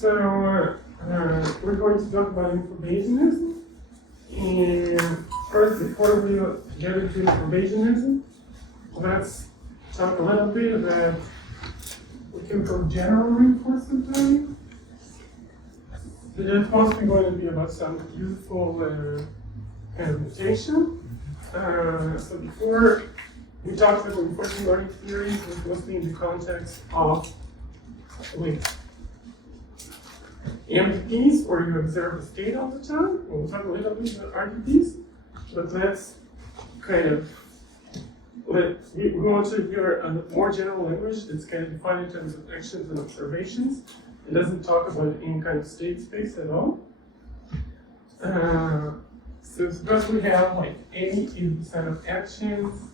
We're going to talk about informationism. And first, before we get into informationism, let's talk a little bit about what we can call general reinforcement learning. So that's mostly going to be about some useful kind of notation. So before we talked about reinforcement learning theory, it was mostly in the context of MDPs, where you observe a state all the time. We'll talk a little bit about RDPs, but let's kind of we want to hear a more general language that's kind of defined in terms of actions and observations. It doesn't talk about any kind of state space at all. So suppose we have like A is the set of actions,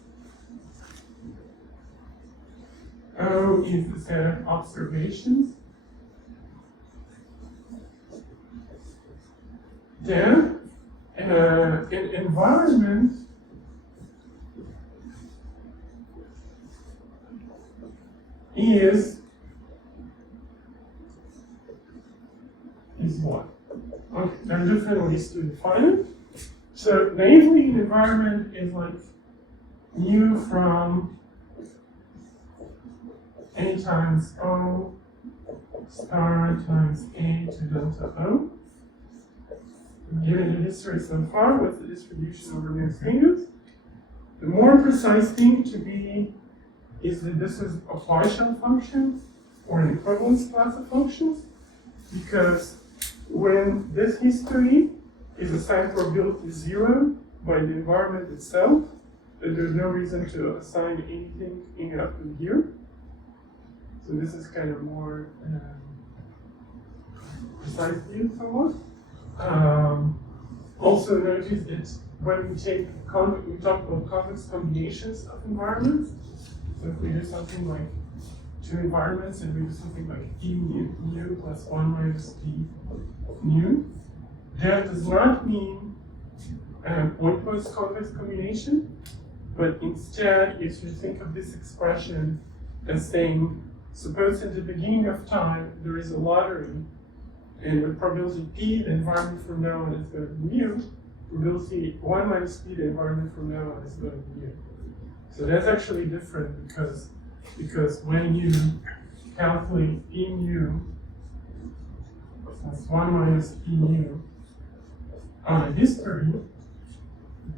O is the set of observations. Then an environment is what? Okay, there are different ways to define it. So naively, an environment is like mu from A times O star times A to delta O. Given the history so far, what's the distribution over new fingers? The more precise thing to be is that this is a partial function or an equivalence class of functions, because when this history is assigned probability 0 by the environment itself, then there's no reason to assign anything in up to here. So this is kind of more precise view somewhat. Also notice that when we talk about convex combinations of environments. So if we do something like two environments and we do something like E mu plus 1 minus P mu, that does not mean point-post convex combination, but instead you should think of this expression as saying, suppose at the beginning of time there is a lottery, and with probability P, the environment from now on is going to be mu, probability 1 minus P, the environment from now on is going to be mu. So that's actually different because when you calculate P mu plus 1 minus P mu on a history,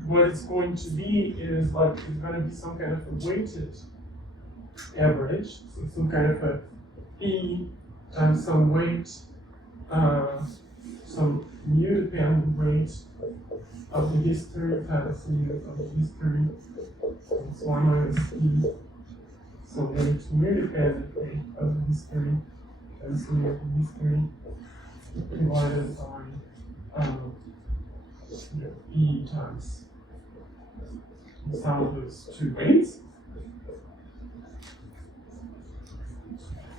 what it's going to be is like it's going to be some kind of a weighted average, so some kind of a P times some weight, some mu dependent weight of the history times mu of the history. It's 1 minus P, so weight mu dependent weight of the history times mu of the history divided by E times the sum of those two weights.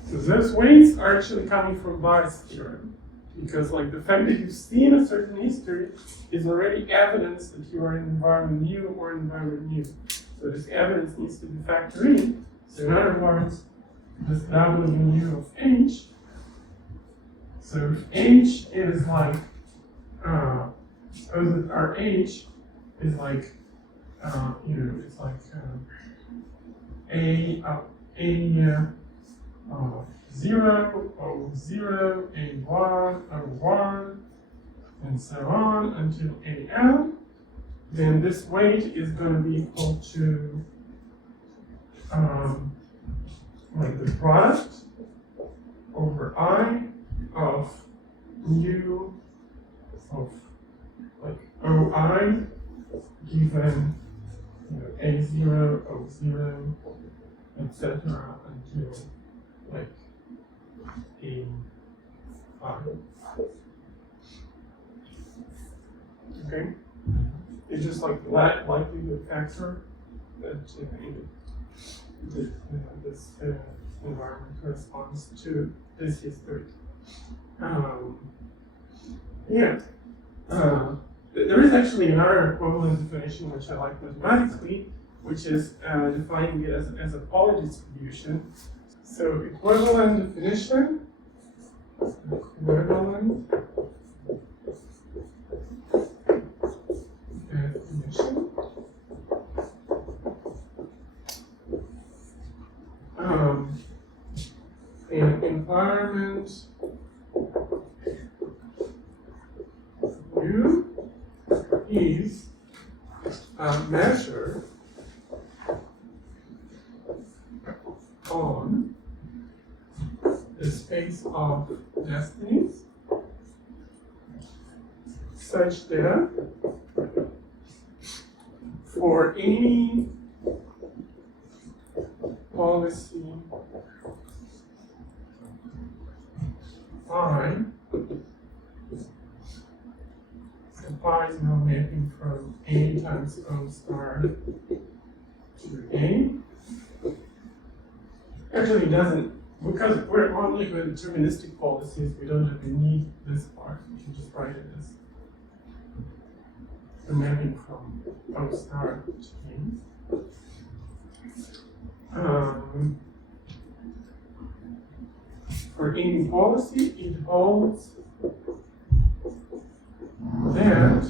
So those weights are actually coming from Bayes' theorem, because like the fact that you've seen a certain history is already evidence that you are in environment mu or environment mu. So this evidence needs to be factored in. So in other words, this W mu of H. So if H is like, suppose that our H is like, it's like zero, O0, A1, O1, and so on until AN, then this weight is going to be equal to like the product over I of mu of like OI given A0, O0, etc. until like A5. Okay? It's just like likelihood factor that this environment corresponds to this history. There is actually another equivalent definition which I like mathematically, which is defining it as a poly distribution. So equivalent definition equivalent definition. An environment U is measured on the space of destinies such that for any policy phi, the phi is now mapping from A times O star to A. Actually, it doesn't, because we're only with deterministic policies, we don't really need this part. We can just write it as the mapping from O star to A. For any policy, it holds that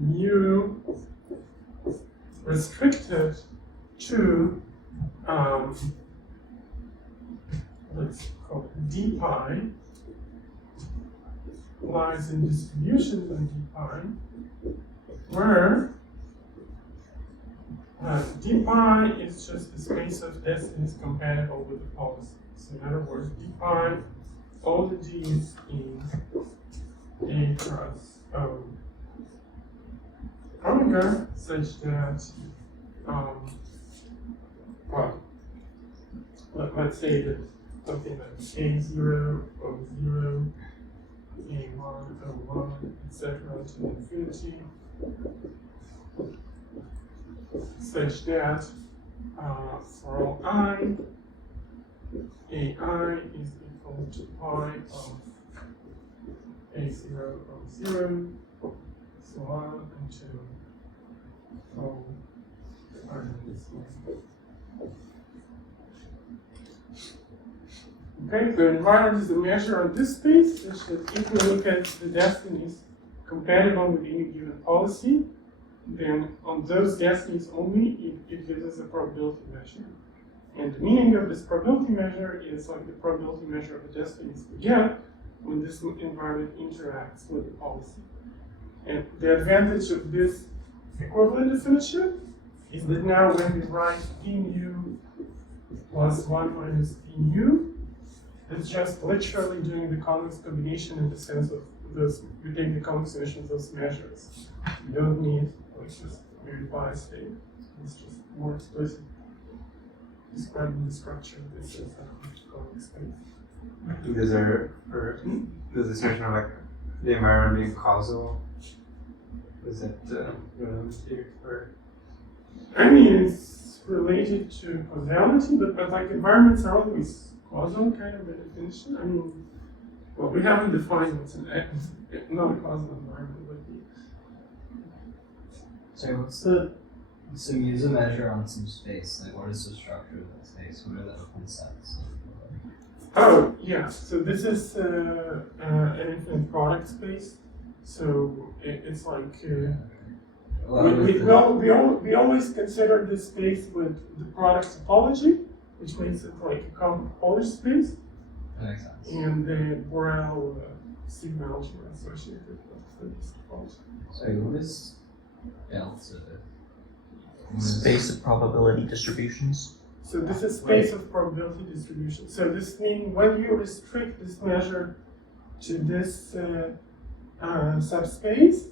mu restricted to let's call it d pi lies in distributions on d pi where d pi is just the space of destinies compatible with the policy. So in other words, d pi, all the d's in A cross O omega such that, well, let's say that something like A0, O0, A1, O1, etc. to infinity, such that for all I, AI is equal to pi of A0, O0, so on until O is okay, the environment is a measure on this space, such that if we look at the destinies compatible with any given policy, then on those destinies only, it gives us a probability measure. And the meaning of this probability measure is like the probability measure of the destinies we get when this environment interacts with the policy. And the advantage of this equivalent definition is that now when we write p mu plus 1 minus p mu, it's just literally doing the convex combination in the sense of those, we take the convex summation of those measures. You don't need like just verify state. It's just more explicit describing the structure of this as convex space. Does this notion of like the environment being causal? Is it or? I mean, it's related to causality, but like environments are always causal kind of a definition. I mean, well, we haven't defined what's an non-causal environment would be. So so you use a measure on some space, like what is the structure of that space? What are the open sets? Oh, yeah, so this is an infinite product space. So it's like, we always consider this space with the product topology, which makes it like a common topology space. That makes sense. And the Borel sigma algebra associated with this topology. Sorry, what is delta? Space of probability distributions. So this is space of probability distribution. So this means when you restrict this measure to this subspace,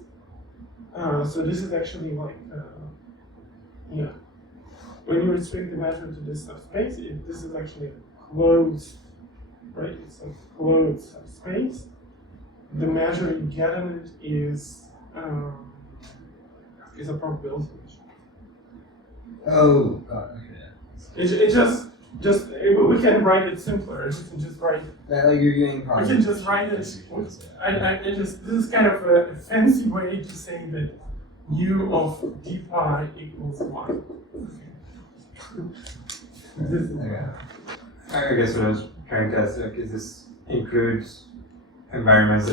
so this is actually like, yeah. When you restrict the measure to this subspace, this is actually a closed, right? It's a closed subspace. The measure you get in it is a probability measure. Oh, God, okay. It just we can write it simpler. We can just write. That, like you're doing I can just write it. This is kind of a fancy way to say that mu of d pi equals 1. This is I guess what I was trying trying to ask, like, is this includes environments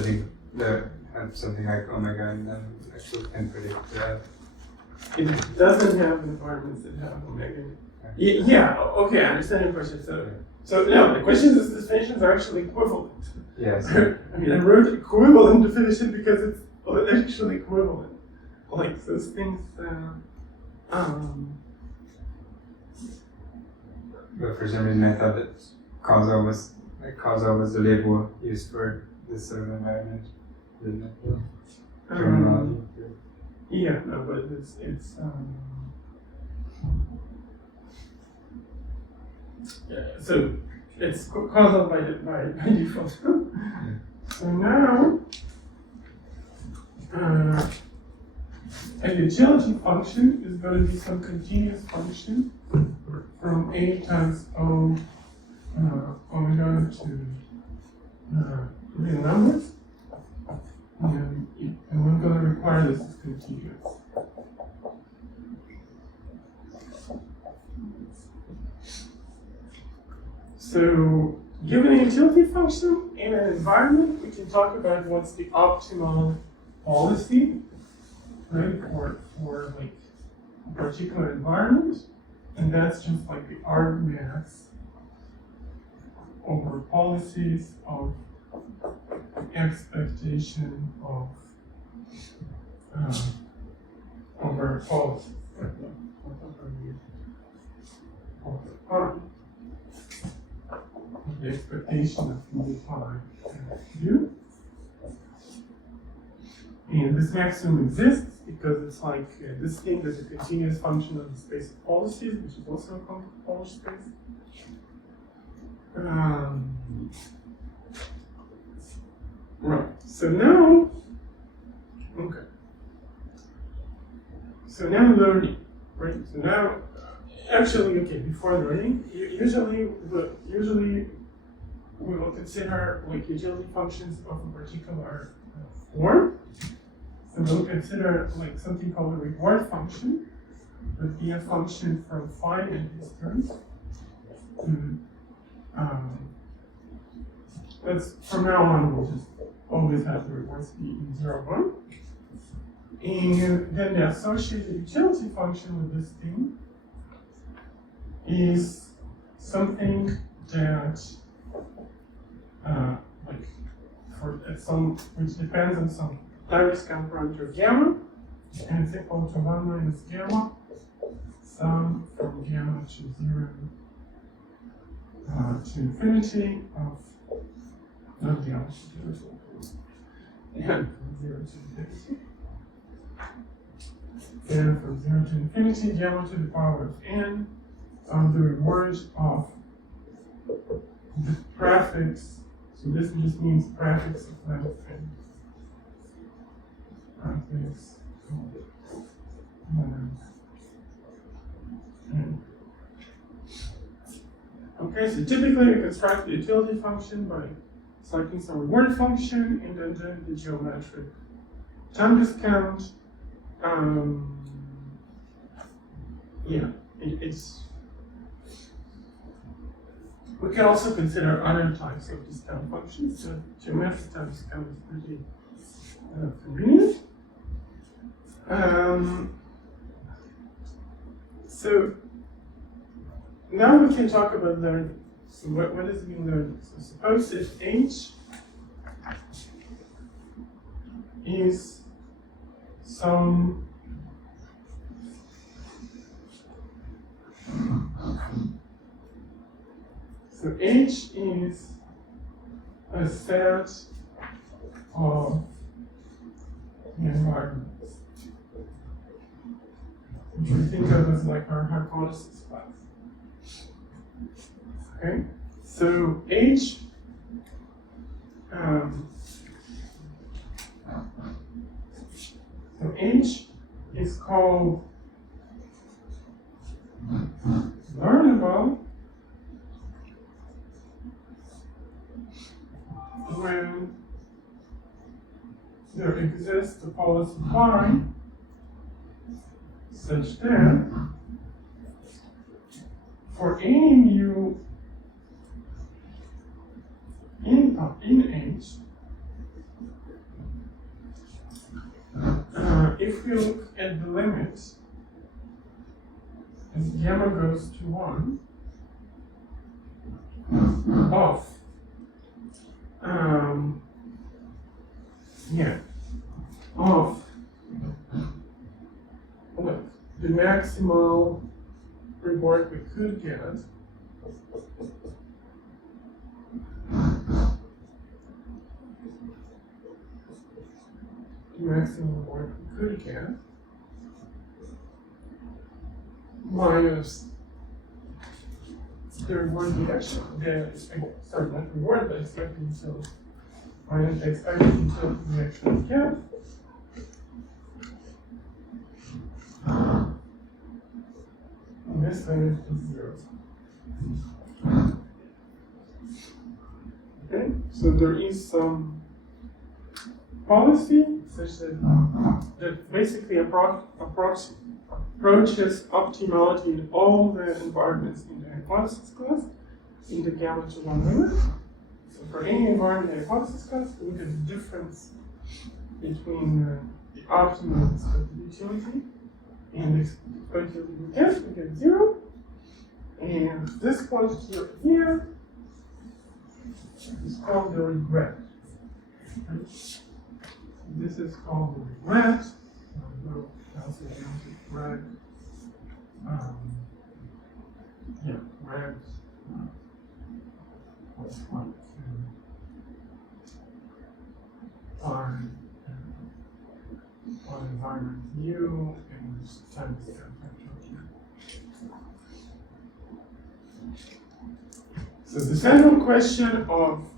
that have something like omega in them, like who can predict that? It doesn't have environments that have omega. Yeah, okay, I understand your question. So no, the question is the definitions are actually equivalent. Yes. I mean, I wrote equivalent definition because it's actually equivalent. Like those things. But for some reason I thought that causal was the label used for this sort of environment, isn't it? Terminology. Yeah, no, but it's yeah, so it's causal by default. So now a utility function is going to be some continuous function from A times O omega to real numbers. And we're going to require this as continuous. So, given a utility function in an environment, we can talk about what's the optimal policy, right, for like a particular environment, and that's just like the argmax over policies of expectation of over policies. The expectation of defined u. And this maximum exists because it's like this thing is a continuous function of the space of policies, which is also a complete Polish space. Right. So now, okay. So now learning, right? So now, actually, okay. Before learning, usually we will consider like utility functions of a particular form. So we'll consider like something called a reward function, would be a function from phi and its terms. That's from now on we'll just always have the rewards be in 0, 1. And then the associated utility function with this thing is something that like for at some which depends on some time scale parameter gamma, and it's equal to 1 minus gamma sum from gamma to 0 to infinity of not gamma to 0 and from 0 to infinity. And from 0 to infinity, gamma to the power of n of the reward of the prefix. So this just means prefix of length n. Prefix of length n. Okay, so typically we construct the utility function by selecting some reward function and then doing the geometric time discount. Yeah, it's. We can also consider other types of discount functions. So geometric time discount is pretty convenient. So now we can talk about learning. So what does it mean learning? So suppose if H is some so H is a set of environments, which we think of as like our hypothesis class. Okay, so H so H is called learnable when there exists a policy phi such that for any mu in H, if we look at the limit as gamma goes to 1 of the maximal reward we could get, minus the reward we actually, not reward, but expected utility, minus the expected utility we actually get. And this limit is 0. Okay, so there is some policy such that basically approaches optimality in all the environments in the hypothesis class in the gamma to 1 limit. So for any environment in the hypothesis class, we look at the difference between the optimal expected utility and the expected utility we get 0. And this quantity over here is called the regret. Right? This is called the regret. Reg what's one on environment U and times the factorial. So the central question of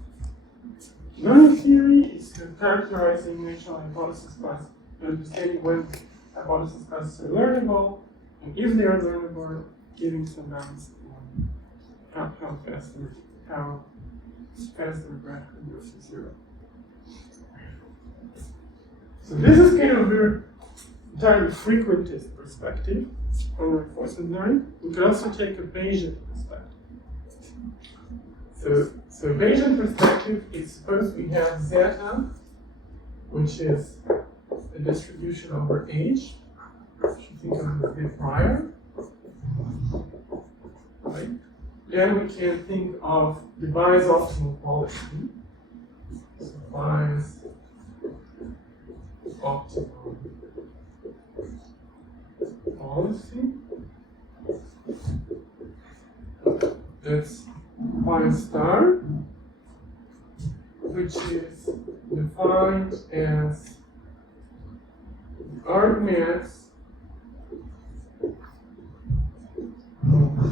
learning theory is characterizing natural hypothesis class, understanding when hypothesis classes are learnable, and if they are learnable, giving some bounds on how fast the regret can go to 0. So this is kind of a very entirely frequentist perspective on reinforcement learning. We could also take a Bayesian perspective. So Bayesian perspective is suppose we have zeta, which is a distribution over H. If you think of it a bit prior, right? Then we can think of the Bayes optimal policy. So Bayes optimal policy. That's Pi star, which is defined as argmax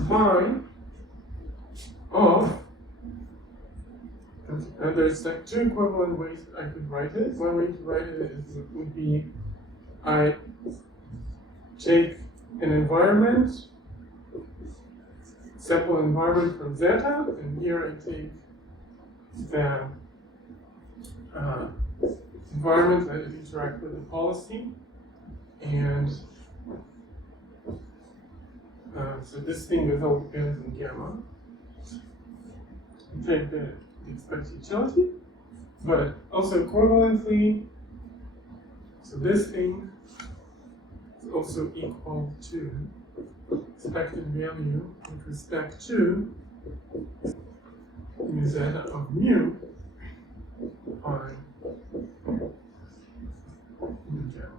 phi of, and there's like two equivalent ways I could write it. One way to write it would be I take an environment, sample environment from zeta, and here I take the environment that interact with the policy, and so this thing is all depends on gamma. You take the expected utility, but also equivalently, so this thing is also equal to expected value with respect to mu zeta of mu pi mu gamma.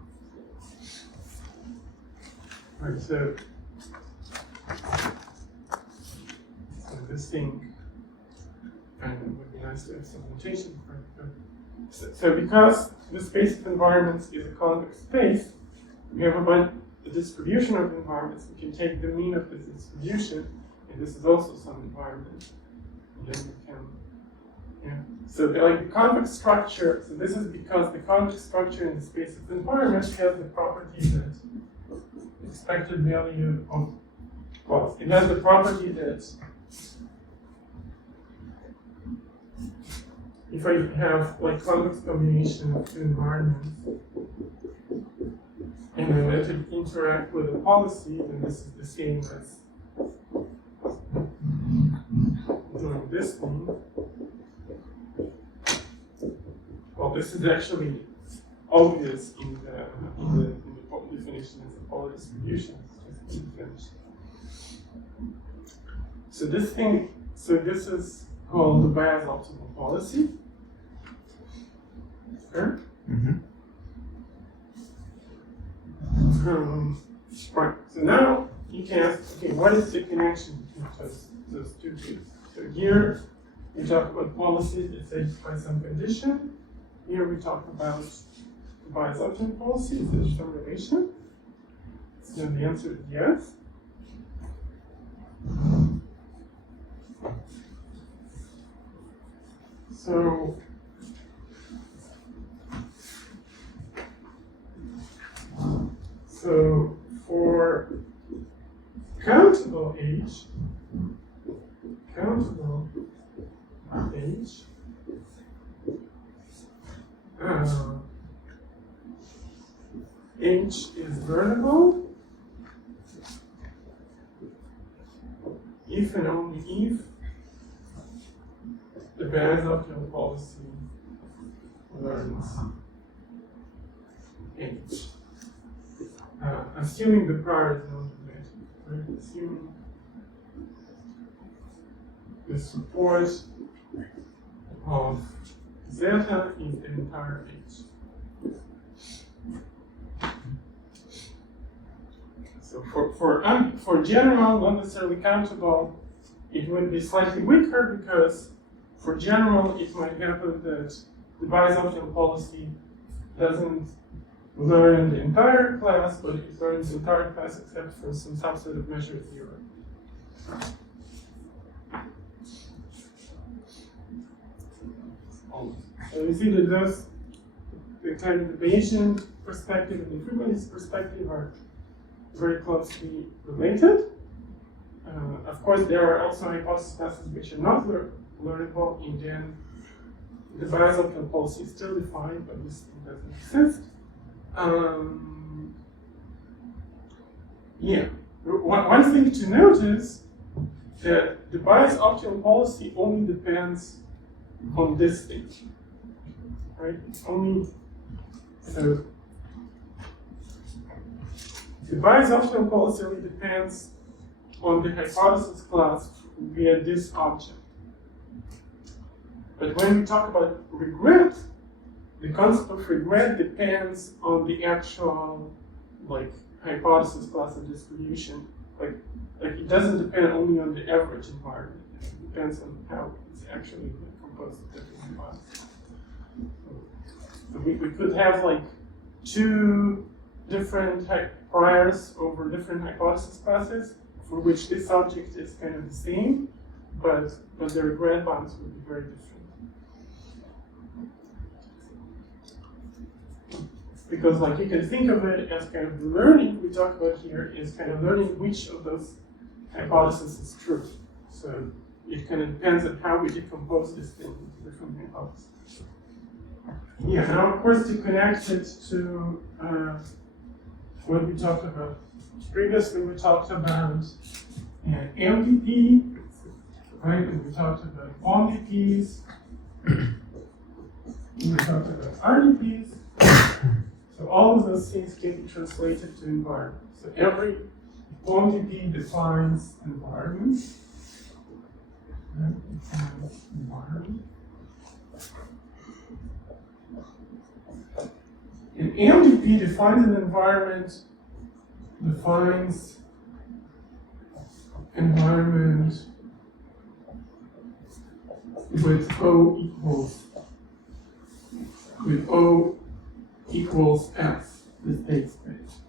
Right, so this thing, and it would be nice to have some notation for it. So because the space of environments is a convex space, we have about the distribution of environments. We can take the mean of this distribution, and this is also some environment. And then we can, So the convex structure, so this is because the convex structure in the space of environments has the property that expected value of, well, it has the property that if I have like convex combination of two environments and I let it interact with a policy, then this is the same as doing this thing. well, this is actually obvious in the definition as a polar distribution. It's just finished. So this is called the Bayes optimal policy. Sure. Right. So now you can ask, okay, what is the connection between those two things? So here we talk about policies that satisfy some condition. Here we talk about the Bayes optimal policy. Is there some relation? So the answer is yes. So for countable H, H is learnable if and only if the Bayes optimal policy learns H. Assuming the prior is non-negative, right? Assuming the support of zeta is the entire H. So for general, not necessarily countable, it would be slightly weaker because for general, it might happen that the Bayes optimal policy doesn't learn the entire class, but it learns the entire class except for some subset of measure 0. So you see that those, the kind of the Bayesian perspective and the frequency perspective are very closely related. Of course, there are also hypothesis classes which are not learnable, and then the Bayes optimal policy is still defined, but this doesn't exist. One thing to notice that the Bayes optimal policy only depends on this thing, right? Only so the Bayes optimal policy only depends on the hypothesis class via this object. But when we talk about regret, the concept of regret depends on the actual, hypothesis class of distribution. Like it doesn't depend only on the average environment. It depends on how it's actually composed of different environments. So we could have two different priors over different hypothesis classes for which this object is kind of the same, but the regret bounds would be very different. Because you can think of it as kind of the learning we talk about here is kind of learning which of those hypotheses is true. So it kind of depends on how we decompose this thing into different hypotheses. Yeah, now of course to connect it to what we talked about previously, we talked about MDP, right? And we talked about OMDPs, and we talked about RDPs. So all of those things can be translated to environment. So every OMDP defines environment. And MDP defines an environment, with O equals S, the state space.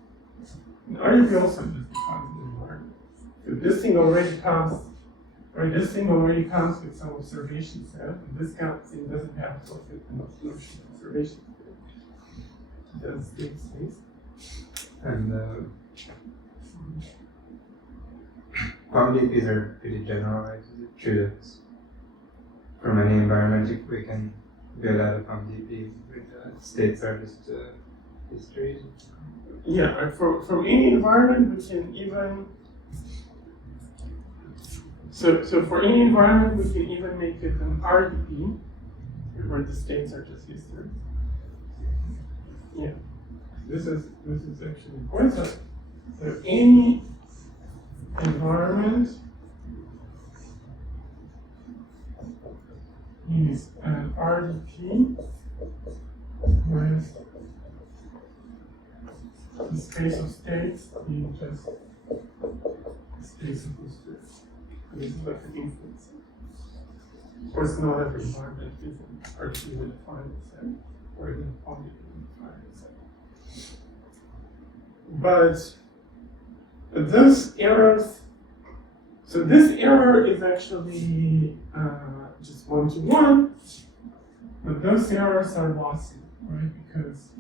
And RDP also just defines the environment. So this thing already comes, right? This thing already comes with some observation set, and this kind of thing doesn't have an observation set. It does state space. And OMDPs are pretty general, right? Is it true that from any environment we can build out of OMDP with states are just histories? Yeah, right. From any environment we can even so for any environment we can even make it an RDP where the states are just history. This is actually important. So any environment is an RDP with the space of states being just the space of boosters. This is like an inference. Of course, not every environment is an RDP with a final set, or even only with a final set. But those errors, so this error is actually just one-to-one, but those errors are lossy, right? Because,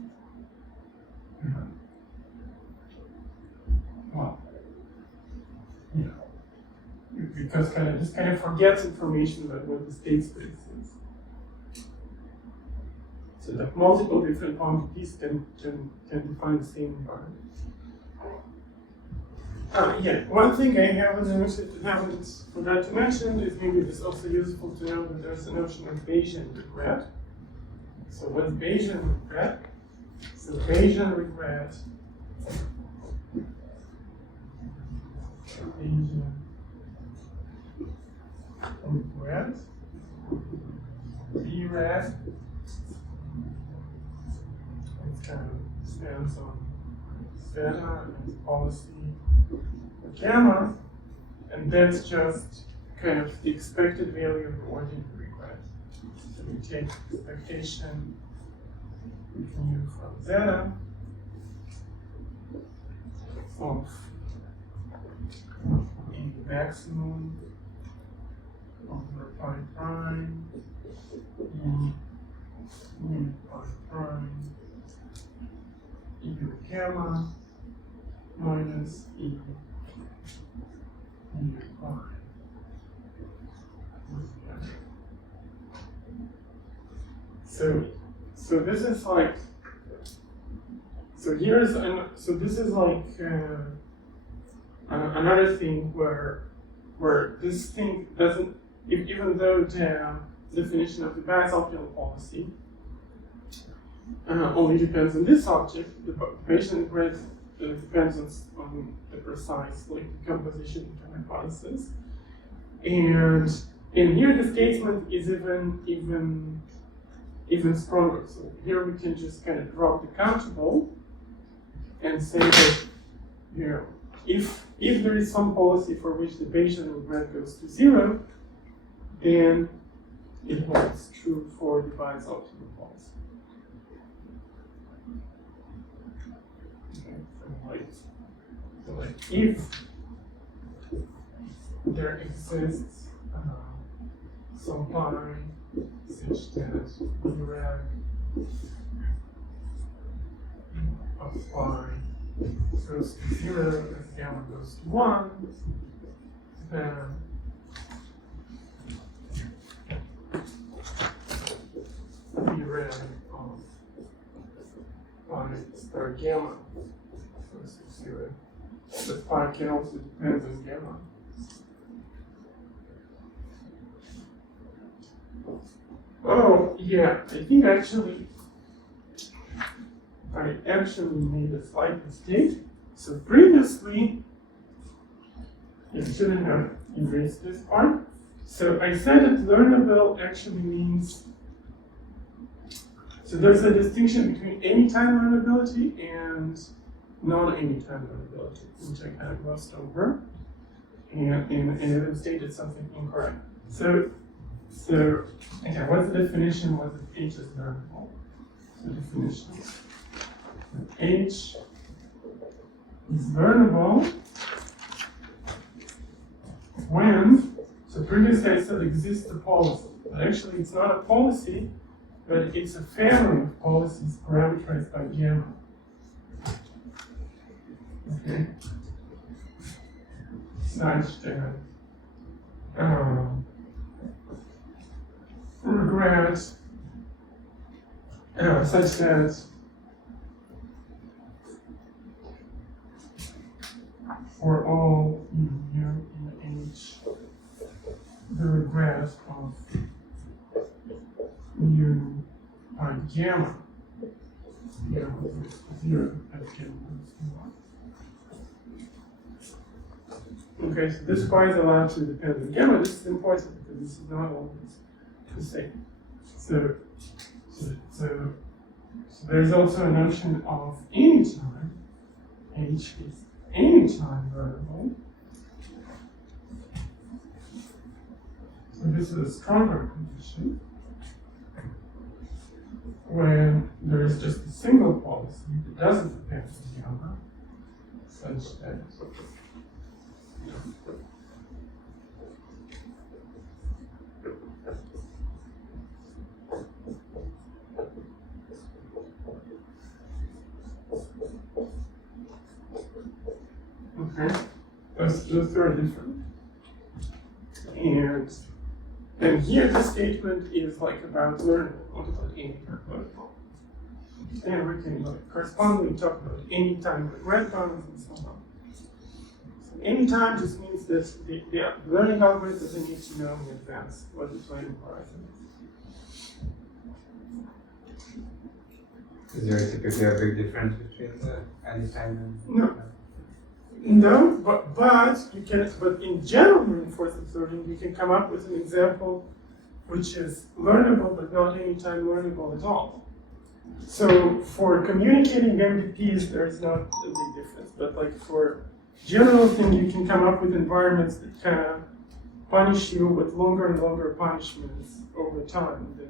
because this kind of forgets information about what the state space is. So that multiple different quantities can define the same environment. One thing I haven't forgot to mention is maybe it's also useful to know that there's a notion of Bayesian regret. So what's Bayesian regret? So Bayesian regret BRED, it kind of stands on theta and policy gamma, and that's just kind of the expected value of the ordinary regret. So we take expectation mu from zeta of a maximum over pi prime e pi prime e to the gamma minus e to pi. So this is like, so here's an, so this is like another thing where this thing doesn't, even though the definition of the Bayesian policy only depends on this object, the Bayesian grid depends on the precise composition of the hypothesis, and here the statement is even stronger. So here we can just kind of drop the countable and say that, you know, if there is some policy for which the Bayesian regret goes to 0, then it holds true for the Bayes optimal policy. Okay, so like if there exists some pi such that BREG of pi goes to 0 and gamma goes to 1, then BREG of pi star gamma goes to 0. But pi can also depend on gamma. Oh, yeah, I think I actually made a slight mistake. So previously, I shouldn't have erased this part. So I said that learnable actually means, so there's a distinction between anytime learnability and non-anytime learnability, which I kind of glossed over, and it stated something incorrect. So okay, what's the definition? What if H is learnable? So definition. H is learnable when, so previously I said exists a policy, but actually it's not a policy, but it's a family of policies parameterized by gamma. Okay. Such that regret such that for all u in H, the regret of mu by gamma Yeah, zero allocated. Okay, so this y is allowed to depend on gamma. This is important because this is not always the same. So there's also a notion of anytime. H is anytime variable. So this is a stronger condition when there is just a single policy that doesn't depend on gamma, such that okay, those two are different. And here the statement is like about learning, not about any learnable. And we can correspondingly talk about any time with red bounds and so on. So any time just means that the learning algorithm doesn't need to know in advance what the planning horizon is. Is there typically a big difference between the anytime and No, but you can. But in general reinforcement learning, you can come up with an example which is learnable but not anytime learnable at all. So for communicating MDPs, there's not a big difference. But like for general thing, you can come up with environments that kind of punish you with longer and longer punishments over time than